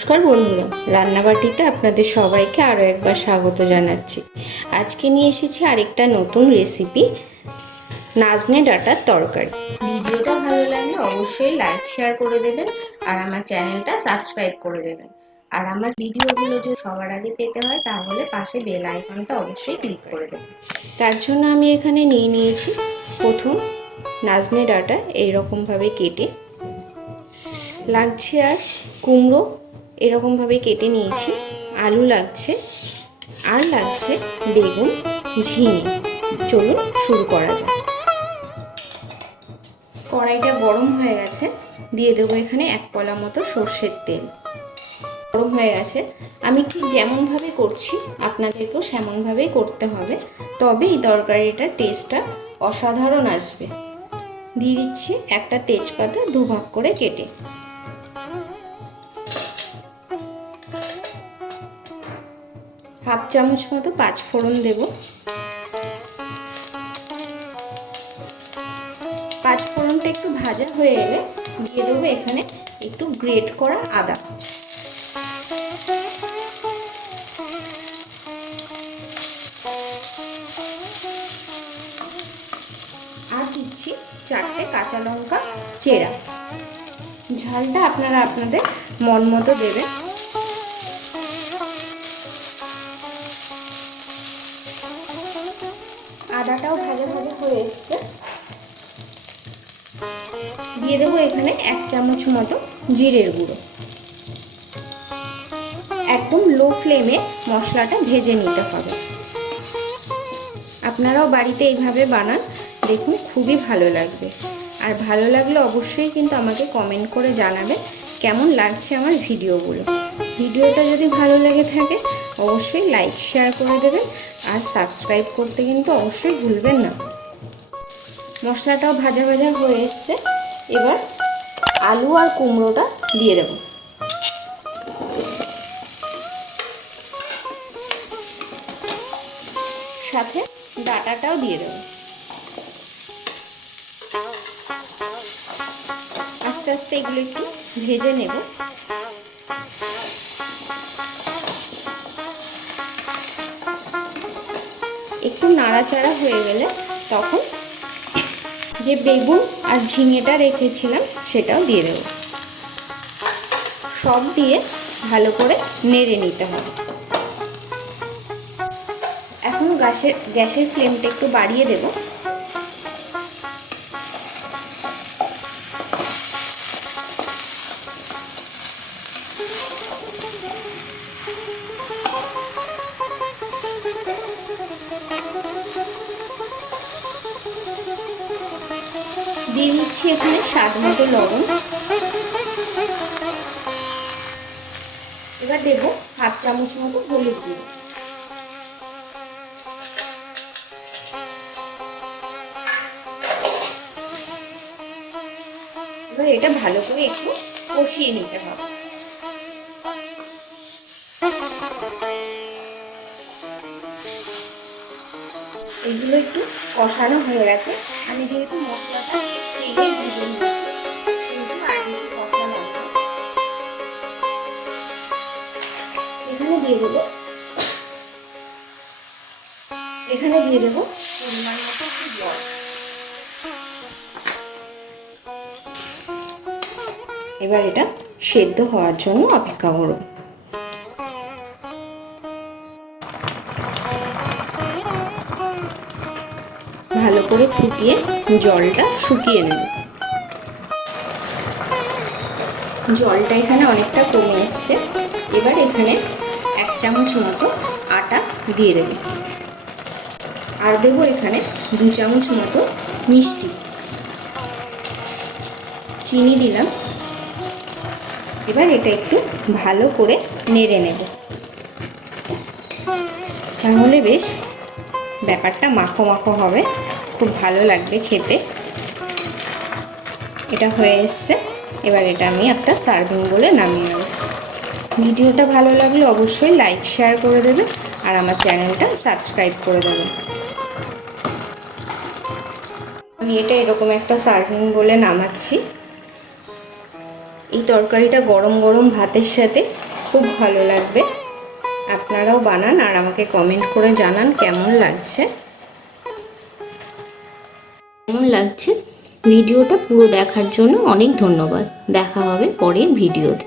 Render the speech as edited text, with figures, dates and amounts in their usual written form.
নমস্কার বন্ধুরা, রান্নাবাটিতে আপনাদের সবাইকে আরও একবার স্বাগত জানাচ্ছি। আজকে নিয়ে এসেছি আরেকটা নতুন রেসিপি, নাজনে ডাটার তরকারি। ভিডিওটা ভালো লাগলে অবশ্যই লাইক শেয়ার করে দেবেন আর আমার চ্যানেলটা সাবস্ক্রাইব করে দেবেন। আর আমার ভিডিওগুলো যদি সবার আগে পেতে হয় তাহলে পাশে বেল আইকনটা অবশ্যই ক্লিক করে দেবেন। তার জন্য আমি এখানে নিয়ে নিয়েছি প্রথম নাজনে ডাটা এইরকমভাবে কেটে, লাগছে আর কুমড়ো এরকমভাবে কেটে নিয়েছি, আলু লাগছে, আর লাগছে বেগুন, ঝিঙে। চলুন শুরু করা যাক। কড়াইটা গরম হয়ে গেছে, দিয়ে দেবো এখানে 1 কলা মতো সর্ষের তেল। গরম হয়ে গেছে, আমি ঠিক যেমনভাবে করছি আপনাদেরকেও সেমনভাবেই করতে হবে, তবে এই তরকারিটার টেস্টটা অসাধারণ আসবে। দিয়ে দিচ্ছি একটা তেজপাতা 2 ভাগ করে কেটে। হাফ চামচ মতো 5 ফোড়ন দেব। 5 ফোড়নটা একটু ভাজা হয়ে এলে দিয়ে দেবো এখানে একটু গ্রেট করা আদা। আর দিচ্ছি 4টে কাঁচা লঙ্কা চেরা। ঝালটা আপনারা আপনাদের মন মতো দেবেন। আদাটাও ভাজা ভাজা হয়ে এসছে, দিয়ে দেবো এখানে 1 চামচ মতো জিরের গুঁড়ো। একদম লো ফ্লেমে মশলাটা ভেজে নিতে হবে। আপনারাও বাড়িতে এইভাবে বানান, দেখুন খুবই ভালো লাগবে। আর ভালো লাগলে অবশ্যই কিন্তু আমাকে কমেন্ট করে জানাবেন কেমন লাগছে আমার ভিডিওগুলো। ভিডিওটা যদি ভালো লেগে থাকে অবশ্যই লাইক শেয়ার করে দেবেন আর সাবস্ক্রাইব করতে কিন্তু অবশ্যই ভুলবেন না। মশলাটাও ভাজা ভাজা হয়ে এসছে, এবার আলু আর কুমড়োটা দিয়ে দেব। সাথে ডাটাটাও দিয়ে দেব। আস্তে আস্তে এগুলো একটু ভেজে নেব। একটু নাড়াচাড়া হয়ে গেলে তখন যে বেগুন আর ঝিঙেটা রেখেছিলাম সেটাও দিয়ে দেব। সব দিয়ে ভালো করে নেড়ে নিতে হবে। এখন গ্যাসের ফ্লেমটা একটু বাড়িয়ে দেব। দিয়ে দিচ্ছি এখানে স্বাদ মতো লবণ। এবার দেব হাফ চামচ মতো হলুদ গুঁড়ো। এবার এটা ভালো করে একটু কষিয়ে নিতে হবে। এগুলো একটু কষানো হয়ে গেছে। আমি যেহেতু মশলাটা তেলে ভেজে নিচ্ছি কিন্তু আর বেশি কষানো হবে। এখানে দিয়ে দেবো পরিমাণ মতো একটু জল। এবার এটা সেদ্ধ হওয়ার জন্য অপেক্ষা করব। ভালো করে ফুটিয়ে জলটা শুকিয়ে নেব। জলটা এখানে অনেকটা কমে এসছে। এবার এখানে 1 চামচ মতো আটা দিয়ে দেব। আর দেবো এখানে 2 চামচ মতো মিষ্টি, চিনি দিলাম। এবার এটা একটু ভালো করে নেড়ে নেব, তাহলে বেশ ব্যাপারটা মাখো মাখো হবে, খুব ভালো লাগবে খেতে। এটা হয়ে এসছে, এবার এটা আমি একটা সার্ভিং বলে নামিয়ে নেব। ভিডিওটা ভালো লাগলে অবশ্যই লাইক শেয়ার করে দেবেন আর আমার চ্যানেলটা সাবস্ক্রাইব করে দেবেন। আমি এটা এরকম একটা সার্ভিং বলে নামাচ্ছি। এই তরকারিটা গরম গরম ভাতের সাথে খুব ভালো লাগবে। আপনারাও বানান আর আমাকে কমেন্ট করে জানান কেমন লাগছে। ভিডিওটা পুরো দেখার জন্য অনেক ধন্যবাদ। দেখা হবে পরের ভিডিওতে।